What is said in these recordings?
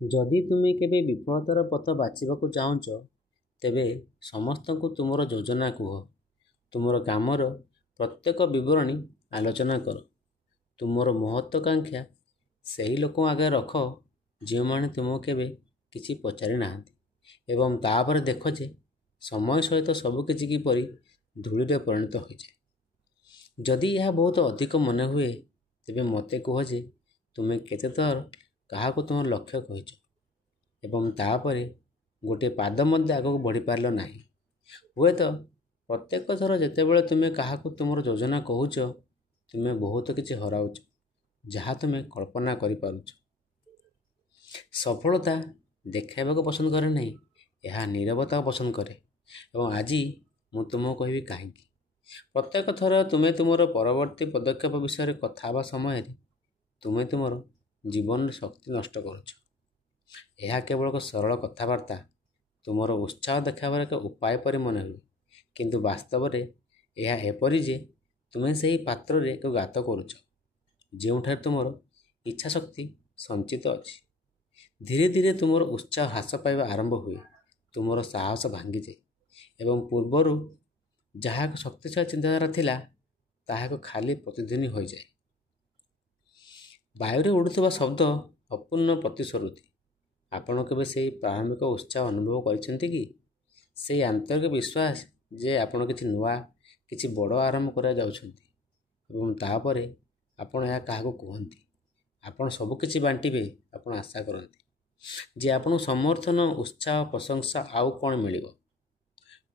ଯଦି ତୁମେ କେବେ ବିଫଳତାର ପଥ ବାଛିବାକୁ ଚାହୁଁଛ, ତେବେ ସମସ୍ତଙ୍କୁ ତୁମର ଯୋଜନା କୁହ। ତୁମର କାମର ପ୍ରତ୍ୟେକ ବିବରଣୀ ଆଲୋଚନା କର। ତୁମର ମହତ୍ୱାକାଂକ୍ଷା ସେହି ଲୋକଙ୍କ ଆଗରେ ରଖ ଯେଉଁମାନେ ତୁମକୁ କେବେ କିଛି ପଚାରି ନାହାନ୍ତି, ଏବଂ ତାପରେ ଦେଖ ଯେ ସମୟ ସହିତ ସବୁକିଛି କିପରି ଧୂଳିରେ ପରିଣତ ହୋଇଯାଏ। ଯଦି ଏହା ବହୁତ ଅଧିକ ମନେ ହୁଏ, ତେବେ ମୋତେ କୁହ ଯେ ତୁମେ କେତେଥର କାହାକୁ ତୁମର ଲକ୍ଷ୍ୟ କହିଛ ଏବଂ ତାପରେ ଗୋଟିଏ ପାଦ ମଧ୍ୟ ଆଗକୁ ବଢ଼ିପାରିଲ ନାହିଁ। ହୁଏତ ପ୍ରତ୍ୟେକ ଥର ଯେତେବେଳେ ତୁମେ କାହାକୁ ତୁମର ଯୋଜନା କହୁଛ, ତୁମେ ବହୁତ କିଛି ହରାଉଛ ଯାହା ତୁମେ କଳ୍ପନା କରିପାରୁଛ। ସଫଳତା ଦେଖାଇବାକୁ ପସନ୍ଦ କରେ ନାହିଁ, ଏହା ନୀରବତାକୁ ପସନ୍ଦ କରେ। ଏବଂ ଆଜି ମୁଁ ତୁମକୁ କହିବି କାହିଁକି। ପ୍ରତ୍ୟେକ ଥର ତୁମେ ତୁମର ପରବର୍ତ୍ତୀ ପଦକ୍ଷେପ ବିଷୟରେ କଥା ହେବା ସମୟରେ ତୁମେ ତୁମର ଜୀବନରେ ଶକ୍ତି ନଷ୍ଟ କରୁଛ। ଏହା କେବଳ ଏକ ସରଳ କଥାବାର୍ତ୍ତା, ତୁମର ଉତ୍ସାହ ଦେଖାଇବାର ଏକ ଉପାୟ ପରି ମନେ ହୁଏ, କିନ୍ତୁ ବାସ୍ତବରେ ଏହା ଏପରି ଯେ ତୁମେ ସେହି ପାତ୍ରରେ ଏକ ଗାତ କରୁଛ ଯେଉଁଠାରେ ତୁମର ଇଚ୍ଛାଶକ୍ତି ସଞ୍ଚିତ ଅଛି। ଧୀରେ ଧୀରେ ତୁମର ଉତ୍ସାହ ହ୍ରାସ ପାଇବା ଆରମ୍ଭ ହୁଏ, ତୁମର ସାହସ ଭାଙ୍ଗିଯାଏ ଏବଂ ପୂର୍ବରୁ ଯାହା ଏକ ଶକ୍ତିଶାଳୀ ଚିନ୍ତାଧାରା ଥିଲା ତାହା ଏକ ଖାଲି ପ୍ରତିଧ୍ୱନି ହୋଇଯାଏ। ବାୟୁରେ ଉଡ଼ୁଥିବା ଶବ୍ଦ ଅପୂର୍ଣ୍ଣ ପ୍ରତିଶ୍ରୁତି। ଆପଣ କେବେ ସେହି ପ୍ରାରମ୍ଭିକ ଉତ୍ସାହ ଅନୁଭବ କରିଛନ୍ତି କି? ସେହି ଆନ୍ତରିକ ବିଶ୍ୱାସ ଯେ ଆପଣ କିଛି ନୂଆ, କିଛି ବଡ଼ ଆରମ୍ଭ କରିବାକୁ ଯାଉଛନ୍ତି ଏବଂ ତାପରେ ଆପଣ ଏହା କାହାକୁ କୁହନ୍ତି। ଆପଣ ସବୁକିଛି ବାଣ୍ଟିବେ। ଆପଣ ଆଶା କରନ୍ତି ଯେ ଆପଣଙ୍କୁ ସମର୍ଥନ, ଉତ୍ସାହ, ପ୍ରଶଂସା ଆଉ କ'ଣ ମିଳିବ।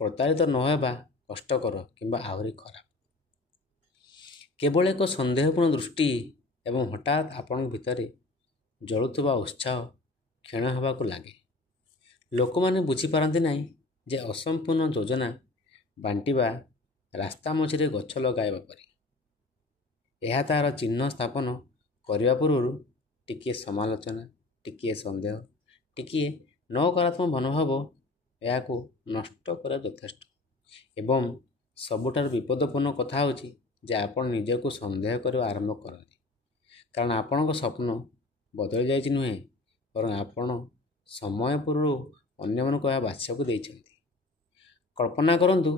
ପ୍ରତାରିତ ନ ହେବା କଷ୍ଟକର କିମ୍ବା ଆହୁରି ଖରାପ। କେବଳ ଏକ ସନ୍ଦେହପୂର୍ଣ୍ଣ ଦୃଷ୍ଟି ଏବଂ ହଠାତ୍ ଆପଣଙ୍କ ଭିତରେ ଜଳୁଥିବା ଉତ୍ସାହ କ୍ଷୀଣ ହେବାକୁ ଲାଗେ। ଲୋକମାନେ ବୁଝିପାରନ୍ତି ନାହିଁ ଯେ ଅସମ୍ପୂର୍ଣ୍ଣ ଯୋଜନା ବାଣ୍ଟିବା ରାସ୍ତା ମଝିରେ ଗଛ ଲଗାଇବା ପରି। ଏହା ତାହାର ଚିହ୍ନ ସ୍ଥାପନ କରିବା ପୂର୍ବରୁ ଟିକିଏ ସମାଲୋଚନା, ଟିକିଏ ସନ୍ଦେହ, ଟିକିଏ ନକାରାତ୍ମକ ମନୋଭାବ ଏହାକୁ ନଷ୍ଟ କରିବା ଯଥେଷ୍ଟ। ଏବଂ ସବୁଠାରୁ ବିପଦପୂର୍ଣ୍ଣ କଥା ହେଉଛି ଯେ ଆପଣ ନିଜକୁ ସନ୍ଦେହ କରିବା ଆରମ୍ଭ କରନ୍ତି, କାରଣ ଆପଣଙ୍କ ସ୍ୱପ୍ନ ବଦଳି ଯାଇଛି ନୁହେଁ, ବରଂ ଆପଣ ସମୟ ପୂର୍ବରୁ ଅନ୍ୟମାନଙ୍କୁ ଏହା ବାଛିବାକୁ ଦେଇଛନ୍ତି। କଳ୍ପନା କରନ୍ତୁ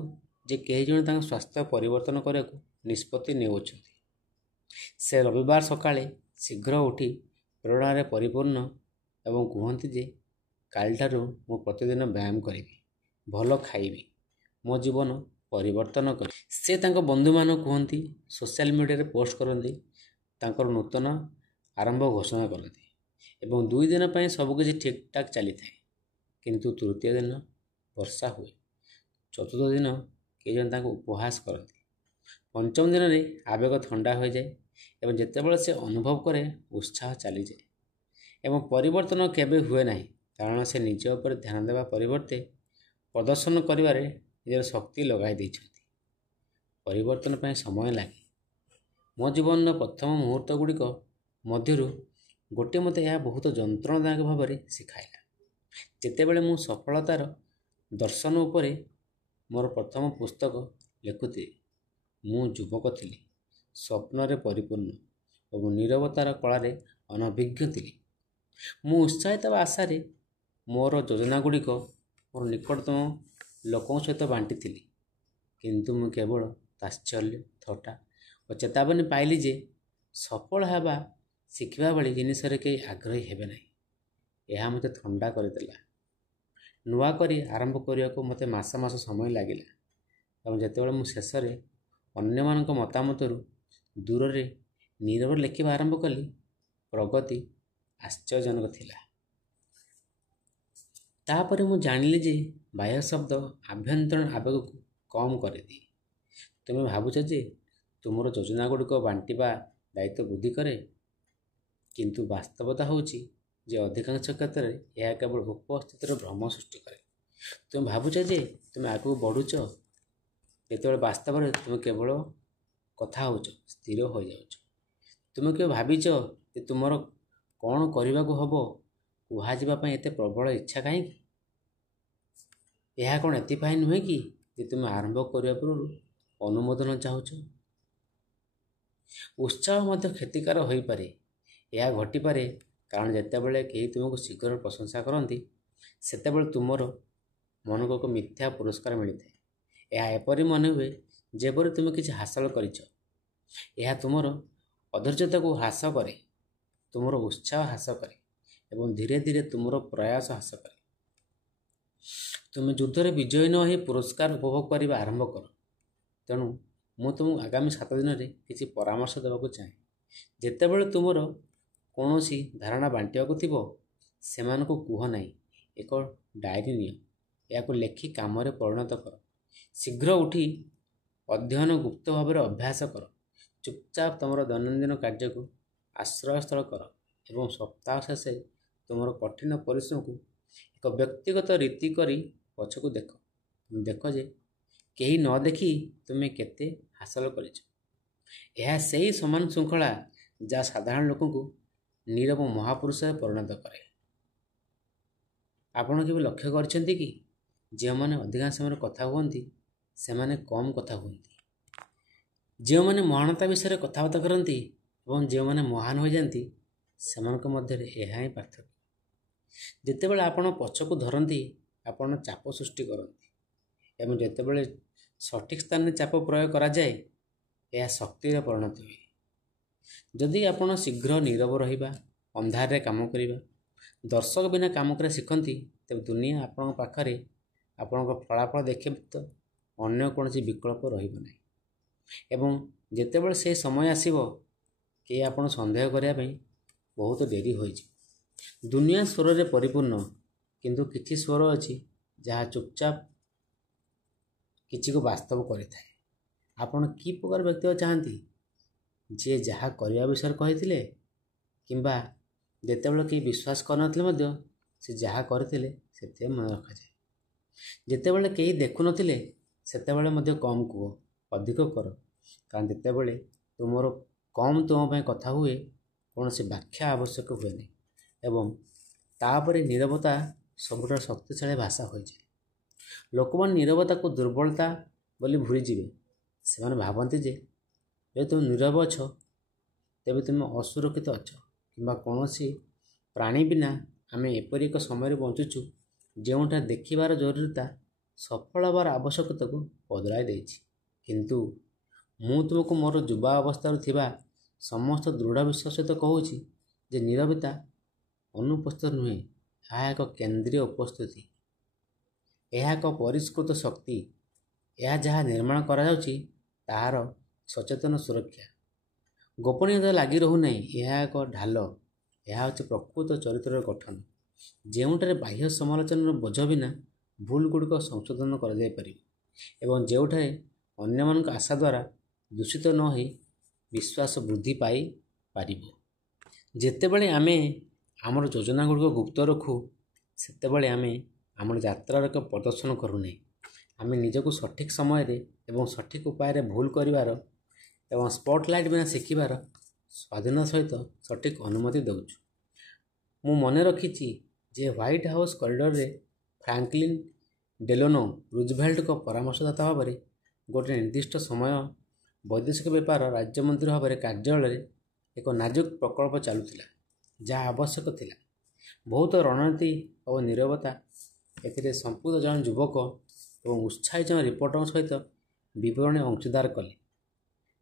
ଯେ କେହି ଜଣେ ତାଙ୍କ ସ୍ୱାସ୍ଥ୍ୟ ପରିବର୍ତ୍ତନ କରିବାକୁ ନିଷ୍ପତ୍ତି ନେଉଛନ୍ତି। ସେ ରବିବାର ସକାଳେ ଶୀଘ୍ର ଉଠି ପ୍ରେରଣାରେ ପରିପୂର୍ଣ୍ଣ ଏବଂ କୁହନ୍ତି ଯେ କାଲିଠାରୁ ମୁଁ ପ୍ରତିଦିନ ବ୍ୟାୟାମ କରିବି, ଭଲ ଖାଇବି, ମୋ ଜୀବନ ପରିବର୍ତ୍ତନ କରିବି। ସେ ତାଙ୍କ ବନ୍ଧୁମାନଙ୍କୁ କୁହନ୍ତି, ସୋସିଆଲ ମିଡ଼ିଆରେ ପୋଷ୍ଟ କରନ୍ତି, ତାଙ୍କର ନୂତନ ଆରମ୍ଭ ଘୋଷଣା କରନ୍ତି ଏବଂ 2 ଦିନ ପାଇଁ ସବୁକିଛି ଠିକ୍ଠାକ୍ ଚାଲିଥାଏ। କିନ୍ତୁ ତୃତୀୟ ଦିନ ବର୍ଷା ହୁଏ, ଚତୁର୍ଥ ଦିନ କେହି ଜଣେ ତାଙ୍କୁ ଉପହାସ କରନ୍ତି, ପଞ୍ଚମ ଦିନରେ ଆବେଗ ଥଣ୍ଡା ହୋଇଯାଏ ଏବଂ ଯେତେବେଳେ ସେ ଅନୁଭବ କରେ ଉତ୍ସାହ ଚାଲିଯାଏ ଏବଂ ପରିବର୍ତ୍ତନ କେବେ ହୁଏ ନାହିଁ, କାରଣ ସେ ନିଜ ଉପରେ ଧ୍ୟାନ ଦେବା ପରିବର୍ତ୍ତେ ପ୍ରଦର୍ଶନ କରିବାରେ ନିଜର ଶକ୍ତି ଲଗାଇ ଦେଇଛନ୍ତି। ପରିବର୍ତ୍ତନ ପାଇଁ ସମୟ ଲାଗେ। ମୋ ଜୀବନର ପ୍ରଥମ ମୁହୂର୍ତ୍ତ ଗୁଡ଼ିକ ମଧ୍ୟରୁ ଗୋଟିଏ ମୋତେ ଏହା ବହୁତ ଯନ୍ତ୍ରଣାଦାୟକ ଭାବରେ ଶିଖାଇଲା। ଯେତେବେଳେ ମୁଁ ସଫଳତାର ଦର୍ଶନ ଉପରେ ମୋର ପ୍ରଥମ ପୁସ୍ତକ ଲେଖୁଥିଲି, ମୁଁ ଯୁବକ ଥିଲି, ସ୍ୱପ୍ନରେ ପରିପୂର୍ଣ୍ଣ ଏବଂ ନୀରବତାର କଳାରେ ଅନଭିଜ୍ଞ ଥିଲି। ମୁଁ ଉତ୍ସାହିତ ବା ଆଶାରେ ମୋର ଯୋଜନାଗୁଡ଼ିକ ମୋର ନିକଟତମ ଲୋକଙ୍କ ସହିତ ବାଣ୍ଟିଥିଲି, କିନ୍ତୁ ମୁଁ କେବଳ ତାଚ୍ଛଲ୍ୟ, ଥଟ୍ଟା ଓ ଚେତାବନୀ ପାଇଲି ଯେ ସଫଳ ହେବା ଶିଖିବା ଭଳି ଜିନିଷରେ କେହି ଆଗ୍ରହୀ ହେବେ ନାହିଁ। ଏହା ମୋତେ ଥଣ୍ଡା କରିଦେଲା। ନୂଆ କରି ଆରମ୍ଭ କରିବାକୁ ମୋତେ ମାସ ମାସ ସମୟ ଲାଗିଲା ଏବଂ ଯେତେବେଳେ ମୁଁ ଶେଷରେ ଅନ୍ୟମାନଙ୍କ ମତାମତରୁ ଦୂରରେ ନୀରବରେ ଲେଖିବା ଆରମ୍ଭ କଲି, ପ୍ରଗତି ଆଶ୍ଚର୍ଯ୍ୟଜନକ ଥିଲା। ତାପରେ ମୁଁ ଜାଣିଲି ଯେ ବାହ୍ୟ ଶବ୍ଦ ଆଭ୍ୟନ୍ତରୀଣ ଆବେଗକୁ କମ୍ କରିଦିଏ। ତୁମେ ଭାବୁଛ ଯେ ତୁମର ଯୋଜନାଗୁଡ଼ିକ ବାଣ୍ଟିବା ଦାୟିତ୍ୱ ବୃଦ୍ଧି କରେ, କିନ୍ତୁ ବାସ୍ତବତା ହେଉଛି ଯେ ଅଧିକାଂଶ କ୍ଷେତ୍ରରେ ଏହା କେବଳ ଉପସ୍ଥିତିର ଭ୍ରମ ସୃଷ୍ଟି କରେ। ତୁମେ ଭାବୁଛ ଯେ ତୁମେ ଆଗକୁ ବଢ଼ୁଛ, ଯେତେବେଳେ ବାସ୍ତବରେ ତୁମେ କେବଳ କଥା ହେଉଛ, ସ୍ଥିର ହୋଇଯାଉଛ। ତୁମେ କେବେ ଭାବିଛ ଯେ ତୁମର କ'ଣ କରିବାକୁ ହେବ କୁହାଯିବା ପାଇଁ ଏତେ ପ୍ରବଳ ଇଚ୍ଛା କାହିଁକି? ଏହା କ'ଣ ଏଥିପାଇଁ ନୁହେଁ କି ଯେ ତୁମେ ଆରମ୍ଭ କରିବା ପୂର୍ବରୁ ଅନୁମୋଦନ ଚାହୁଁଛ? ଉତ୍ସାହ ମଧ୍ୟ କ୍ଷତିକାର ହୋଇପାରେ। ଏହା ଘଟିପାରେ କାରଣ ଯେତେବେଳେ କେହି ତୁମକୁ ଶୀଘ୍ର ପ୍ରଶଂସା କରନ୍ତି ସେତେବେଳେ ତୁମର ମନକୁ ଏକ ମିଥ୍ୟା ପୁରସ୍କାର ମିଳିଥାଏ। ଏହା ଏପରି ମନେ ହୁଏ ଯେପରି ତୁମେ କିଛି ହାସଲ କରିଛ। ଏହା ତୁମର ଅଧୈର୍ଯ୍ୟତାକୁ ହ୍ରାସ କରେ, ତୁମର ଉତ୍ସାହ ହ୍ରାସ କରେ ଏବଂ ଧୀରେ ଧୀରେ ତୁମର ପ୍ରୟାସ ହ୍ରାସ କରେ। ତୁମେ ଯୁଦ୍ଧରେ ବିଜୟୀ ନ ହୋଇ ପୁରସ୍କାର ଉପଭୋଗ କରିବା ଆରମ୍ଭ କର। ତେଣୁ ମୁଁ ତୁମକୁ ଆଗାମୀ 7 ଦିନରେ କିଛି ପରାମର୍ଶ ଦେବାକୁ ଚାହେଁ। ଯେତେବେଳେ ତୁମର କୌଣସି ଧାରଣା ବାଣ୍ଟିବାକୁ ଥିବ ସେମାନଙ୍କୁ କୁହ ନାହିଁ। ଏକ ଡାଏରୀ ନିଅ, ଏହାକୁ ଲେଖି କାମରେ ପରିଣତ କର। ଶୀଘ୍ର ଉଠି ଅଧ୍ୟୟନ ଗୁପ୍ତ ଭାବରେ ଅଭ୍ୟାସ କର। ଚୁପଚାପ ତୁମର ଦୈନନ୍ଦିନ କାର୍ଯ୍ୟକୁ ଆଶ୍ରୟସ୍ଥଳ କର ଏବଂ ସପ୍ତାହ ଶେଷରେ ତୁମର କଠିନ ପରିଶ୍ରମକୁ ଏକ ବ୍ୟକ୍ତିଗତ ରୀତି କରି ପଛକୁ ଦେଖ। ଦେଖ ଯେ କେହି ନ ଦେଖି ତୁମେ କେତେ ହାସଲ କରିଛ। ଏହା ସେହି ସମାନ ଶୃଙ୍ଖଳା ଯାହା ସାଧାରଣ ଲୋକଙ୍କୁ ନୀରବ ମହାପୁରୁଷରେ ପରିଣତ କରେ। ଆପଣ କେବେ ଲକ୍ଷ୍ୟ କରିଛନ୍ତି କି ଯେଉଁମାନେ ଅଧିକାଂଶ ସମୟରେ କଥା ହୁଅନ୍ତି ସେମାନେ କମ୍ କଥା ହୁଅନ୍ତି? ଯେଉଁମାନେ ମହାନତା ବିଷୟରେ କଥାବାର୍ତ୍ତା କରନ୍ତି ଏବଂ ଯେଉଁମାନେ ମହାନ ହୋଇଯାଆନ୍ତି ସେମାନଙ୍କ ମଧ୍ୟରେ ଏହା ହିଁ ପାର୍ଥକ୍ୟ। ଯେତେବେଳେ ଆପଣ ପଛକୁ ଧରନ୍ତି ଆପଣ ଚାପ ସୃଷ୍ଟି କରନ୍ତି ଏବଂ ଯେତେବେଳେ ସଠିକ୍ ସ୍ଥାନରେ ଚାପ ପ୍ରୟୋଗ କରାଯାଏ ଏହା ଶକ୍ତିରେ ପରିଣତ ହୁଏ। ଯଦି ଆପଣ ଶୀଘ୍ର ନୀରବ ରହିବା, ଅନ୍ଧାରରେ କାମ କରିବା, ଦର୍ଶକ ବିନା କାମ କରିବା ଶିଖନ୍ତି ତେବେ ଦୁନିଆ ଆପଣଙ୍କ ପାଖରେ ଆପଣଙ୍କ ଫଳାଫଳ ଦେଖେ ତ ଅନ୍ୟ କୌଣସି ବିକଳ୍ପ ରହିବ ନାହିଁ। ଏବଂ ଯେତେବେଳେ ସେହି ସମୟ ଆସିବ କେହି ଆପଣ ସନ୍ଦେହ କରିବା ପାଇଁ ବହୁତ ଡେରି ହୋଇଯିବ। ଦୁନିଆ ସ୍ୱରରେ ପରିପୂର୍ଣ୍ଣ, କିନ୍ତୁ କିଛି ସ୍ୱର ଅଛି ଯାହା ଚୁପଚାପ କିଛିକୁ ବାସ୍ତବ କରିଥାଏ। ଆପଣ କି ପ୍ରକାର ବ୍ୟକ୍ତି ଚାହାନ୍ତି? ଯିଏ ଯାହା କରିବା ବିଷୟରେ କହିଥିଲେ କିମ୍ବା ଯେତେବେଳେ କେହି ବିଶ୍ୱାସ କରିନଥିଲେ ମଧ୍ୟ ସେ ଯାହା କରିଥିଲେ ସେଥିରେ ମନେ ରଖାଯାଏ। ଯେତେବେଳେ କେହି ଦେଖୁନଥିଲେ ସେତେବେଳେ ମଧ୍ୟ କମ୍ କୁହ, ଅଧିକ କର। କାରଣ ଯେତେବେଳେ ତୁମର କମ୍ ତୁମ ପାଇଁ କଥା ହୁଏ କୌଣସି ବ୍ୟାଖ୍ୟା ଆବଶ୍ୟକ ହୁଏ ନାହିଁ ଏବଂ ତାପରେ ନୀରବତା ସବୁଠାରୁ ଶକ୍ତିଶାଳୀ ଭାଷା ହୋଇଯାଏ। ଲୋକମାନେ ନୀରବତାକୁ ଦୁର୍ବଳତା ବୋଲି ଭୁଲିଯିବେ। ସେମାନେ ଭାବନ୍ତି ଯେ ଯଦି ତୁମେ ନୀରବ ଅଛ ତେବେ ତୁମେ ଅସୁରକ୍ଷିତ ଅଛ କିମ୍ବା କୌଣସି ପ୍ରାଣୀ ବିନା ଆମେ ଏପରି ଏକ ସମୟରେ ବଞ୍ଚୁଛୁ ଯେଉଁଠାରେ ଦେଖିବାର ଜରୁରୀତା ସଫଳ ହେବାର ଆବଶ୍ୟକତାକୁ ବଦଳାଇ ଦେଇଛି। କିନ୍ତୁ ମୁଁ ତୁମକୁ ମୋର ଯୁବା ଅବସ୍ଥାରୁ ଥିବା ସମସ୍ତ ଦୃଢ଼ ବିଶ୍ୱାସ ସହିତ କହୁଛି ଯେ ନୀରବତା ଅନୁପସ୍ଥିତ ନୁହେଁ, ଏହା ଏକ କେନ୍ଦ୍ରୀୟ ଉପସ୍ଥିତି। ଏହା ଏକ ପରିଷ୍କୃତ ଶକ୍ତି। ଏହା ଯାହା ନିର୍ମାଣ କରାଯାଉଛି ତାହାର ସଚେତନ ସୁରକ୍ଷା। ଗୋପନୀୟତା ଲାଗି ରହୁନାହିଁ, ଏହା ଏକ ଢାଲ। ଏହା ହେଉଛି ପ୍ରକୃତ ଚରିତ୍ରର ଗଠନ, ଯେଉଁଠାରେ ବାହ୍ୟ ସମାଲୋଚନାର ବୋଝ ବିନା ଭୁଲଗୁଡ଼ିକ ସଂଶୋଧନ କରାଯାଇପାରିବ ଏବଂ ଯେଉଁଠାରେ ଅନ୍ୟମାନଙ୍କ ଆଶା ଦ୍ୱାରା ଦୂଷିତ ନ ହୋଇ ବିଶ୍ୱାସ ବୃଦ୍ଧି ପାଇପାରିବ। ଯେତେବେଳେ ଆମେ ଆମର ଯୋଜନାଗୁଡ଼ିକ ଗୁପ୍ତ ରଖୁ ସେତେବେଳେ ଆମେ ଆମର ଯାତ୍ରାର ଏକ ପ୍ରଦର୍ଶନ କରୁନାହିଁ। ଆମେ ନିଜକୁ ସଠିକ୍ ସମୟରେ ଏବଂ ସଠିକ୍ ଉପାୟରେ ଭୁଲ କରିବାର ଏବଂ ସ୍ପଟଲାଇଟ୍ ବିନା ଶିଖିବାର ସ୍ୱାଧୀନତା ସହିତ ସଠିକ୍ ଅନୁମତି ଦେଉଛୁ। ମୁଁ ମନେ ରଖିଛି ଯେ ହ୍ୱାଇଟ୍ ହାଉସ୍ କରିଡରରେ ଫ୍ରାଙ୍କଲିନ୍ ଡେଲାନୋ ରୁଜଭେଲ୍ଟଙ୍କ ପରାମର୍ଶଦାତା ଭାବରେ ଗୋଟିଏ ନିର୍ଦ୍ଦିଷ୍ଟ ସମୟ ବୈଦେଶିକ ବ୍ୟାପାର ରାଜ୍ୟମନ୍ତ୍ରୀ ଭାବରେ କାର୍ଯ୍ୟାଳୟରେ ଏକ ନାଜୁକ ପ୍ରକଳ୍ପ ଚାଲୁଥିଲା ଯାହା ଆବଶ୍ୟକ ଥିଲା। ବହୁତ ରଣନୀତି ଓ ନୀରବତା ଏଥିରେ ସମ୍ପୃକ୍ତ ଜଣେ ଯୁବକ ଏବଂ ଉତ୍ସାହୀ ଜଣେ ରିପୋର୍ଟରଙ୍କ ସହିତ ବିବରଣୀ ଅଂଶୀଦାର କଲେ।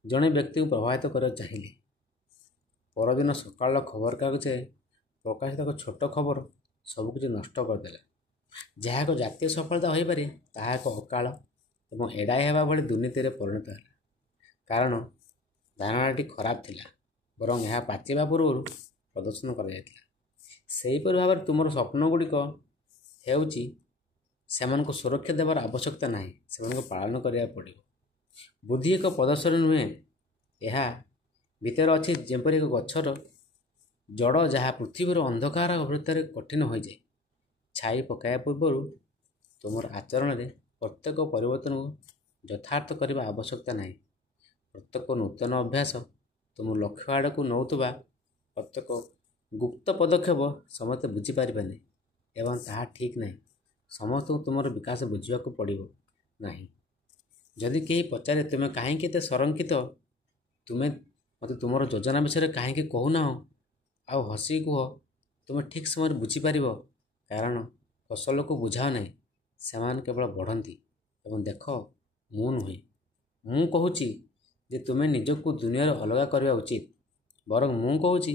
ଜଣେ ବ୍ୟକ୍ତିକୁ ପ୍ରଭାବିତ କରିବାକୁ ଚାହିଁଲେ। ପରଦିନ ସକାଳର ଖବରକାଗଜରେ ପ୍ରକାଶିତ ଏକ ଛୋଟ ଖବର ସବୁକିଛି ନଷ୍ଟ କରିଦେଲା। ଯାହା ଏକ ଜାତୀୟ ସଫଳତା ହୋଇପାରେ ତାହା ଏକ ଅକାଳ ଏବଂ ଏଡ଼ାଇ ହେବା ଭଳି ଦୁର୍ନୀତିରେ ପରିଣତ ହେଲା। କାରଣ ଧାରଣାଟି ଖରାପ ଥିଲା, ବରଂ ଏହା ପାଚିବା ପୂର୍ବରୁ ପ୍ରଦର୍ଶନ କରାଯାଇଥିଲା। ସେହିପରି ଭାବରେ ତୁମର ସ୍ୱପ୍ନଗୁଡ଼ିକ ହେଉଛି ସେମାନଙ୍କୁ ସୁରକ୍ଷା ଦେବାର ଆବଶ୍ୟକତା ନାହିଁ, ସେମାନଙ୍କୁ ପାଳନ କରିବାକୁ ପଡ଼ିବ। ବୁଦ୍ଧି ଏକ ପ୍ରଦର୍ଶନ ନୁହେଁ, ଏହା ଭିତରେ ଅଛି ଯେପରି ଏକ ଗଛର ଜଡ଼ ଯାହା ପୃଥିବୀର ଅନ୍ଧକାର ଭିତରେ କଠିନ ହୋଇଯାଏ। ଛାଇ ପକାଇବା ପୂର୍ବରୁ ତୁମର ଆଚରଣରେ ପ୍ରତ୍ୟେକ ପରିବର୍ତ୍ତନକୁ ଯଥାର୍ଥ କରିବା ଆବଶ୍ୟକତା ନାହିଁ। ପ୍ରତ୍ୟେକ ନୂତନ ଅଭ୍ୟାସ ତୁମ ଲକ୍ଷ୍ୟ ଆଡ଼କୁ ନେଉଥିବା ପ୍ରତ୍ୟେକ ଗୁପ୍ତ ପଦକ୍ଷେପ ସମସ୍ତେ ବୁଝିପାରିବେ ନାହିଁ ଏବଂ ତାହା ଠିକ୍ ନାହିଁ। ସମସ୍ତଙ୍କୁ ତୁମର ବିକାଶ ବୁଝିବାକୁ ପଡ଼ିବ ନାହିଁ। ଯଦି କେହି ପଚାରେ ତୁମେ କାହିଁକି ଏତେ ସଂରକ୍ଷିତ, ତୁମେ ମୋତେ ତୁମର ଯୋଜନା ବିଷୟରେ କାହିଁକି କହୁନାହ, ଆଉ ହସି କୁହ ତୁମେ ଠିକ୍ ସମୟରେ ବୁଝିପାରିବ, କାରଣ ଫସଲକୁ ବୁଝାଅ ନାହିଁ, ସେମାନେ କେବଳ ବଢ଼ନ୍ତି। ଏବଂ ଦେଖ, ମୁଁ ନୁହେଁ, ମୁଁ କହୁଛି ଯେ ତୁମେ ନିଜକୁ ଦୁନିଆରୁ ଅଲଗା କରିବା ଉଚିତ। ବରଂ ମୁଁ କହୁଛି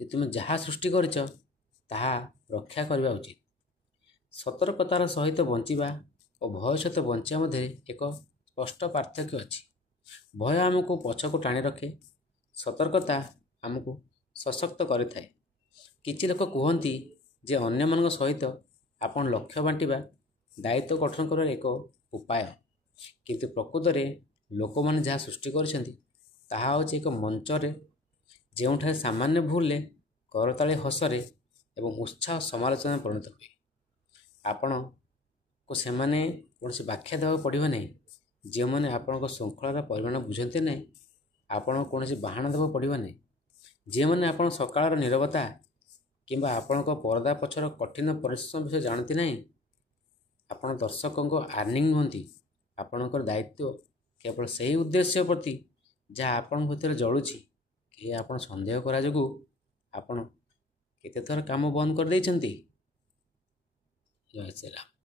ଯେ ତୁମେ ଯାହା ସୃଷ୍ଟି କରିଛ ତାହା ରକ୍ଷା କରିବା ଉଚିତ। ସତର୍କତାର ସହିତ ବଞ୍ଚିବା ଓ ଭୟ ସହିତ ବଞ୍ଚିବା ମଧ୍ୟରେ ଏକ ସ୍ପଷ୍ଟ ପାର୍ଥକ୍ୟ ଅଛି। ଭୟ ଆମକୁ ପଛକୁ ଟାଣି ରଖେ, ସତର୍କତା ଆମକୁ ସଶକ୍ତ କରିଥାଏ। କିଛି ଲୋକ କୁହନ୍ତି ଯେ ଅନ୍ୟମାନଙ୍କ ସହିତ ଆପଣ ଲକ୍ଷ୍ୟ ବାଣ୍ଟିବା ଦାୟିତ୍ୱ ଗଠନ କରିବାର ଏକ ଉପାୟ, କିନ୍ତୁ ପ୍ରକୃତରେ ଲୋକମାନେ ଯାହା ସୃଷ୍ଟି କରିଛନ୍ତି ତାହା ହେଉଛି ଏକ ମଞ୍ଚରେ ଯେଉଁଠାରେ ସାମାନ୍ୟ ଭୁଲରେ କରତାଳି ହସରେ ଏବଂ ଉତ୍ସାହ ସମାଲୋଚନାରେ ପରିଣତ ହୁଏ। ଆପଣଙ୍କୁ ସେମାନେ କୌଣସି ବ୍ୟାଖ୍ୟା ଦେବାକୁ ପଡ଼ିବ ନାହିଁ। ଯେଉଁମାନେ ଆପଣଙ୍କ ଶୃଙ୍ଖଳାର ପରିମାଣ ବୁଝନ୍ତି ନାହିଁ, ଆପଣଙ୍କୁ କୌଣସି ବାହାନା ଦେବାକୁ ପଡ଼ିବ ନାହିଁ। ଯେଉଁମାନେ ଆପଣଙ୍କ ସକାଳର ନୀରବତା କିମ୍ବା ଆପଣଙ୍କ ପରଦା ପଛର କଠିନ ପରିଶ୍ରମ ବିଷୟରେ ଜାଣନ୍ତି ନାହିଁ, ଆପଣ ଦର୍ଶକଙ୍କ ଆର୍ନିଂ ନୁହନ୍ତି। ଆପଣଙ୍କର ଦାୟିତ୍ୱ କେବଳ ସେହି ଉଦ୍ଦେଶ୍ୟ ପ୍ରତି ଯାହା ଆପଣଙ୍କ ଭିତରେ ଜଳୁଛି। କି ଆପଣ ସନ୍ଦେହ କରା ଯୋଗୁଁ ଆପଣ କେତେଥର କାମ ବନ୍ଦ କରିଦେଇଛନ୍ତି? ଜୟ ଶ୍ରୀରାମ।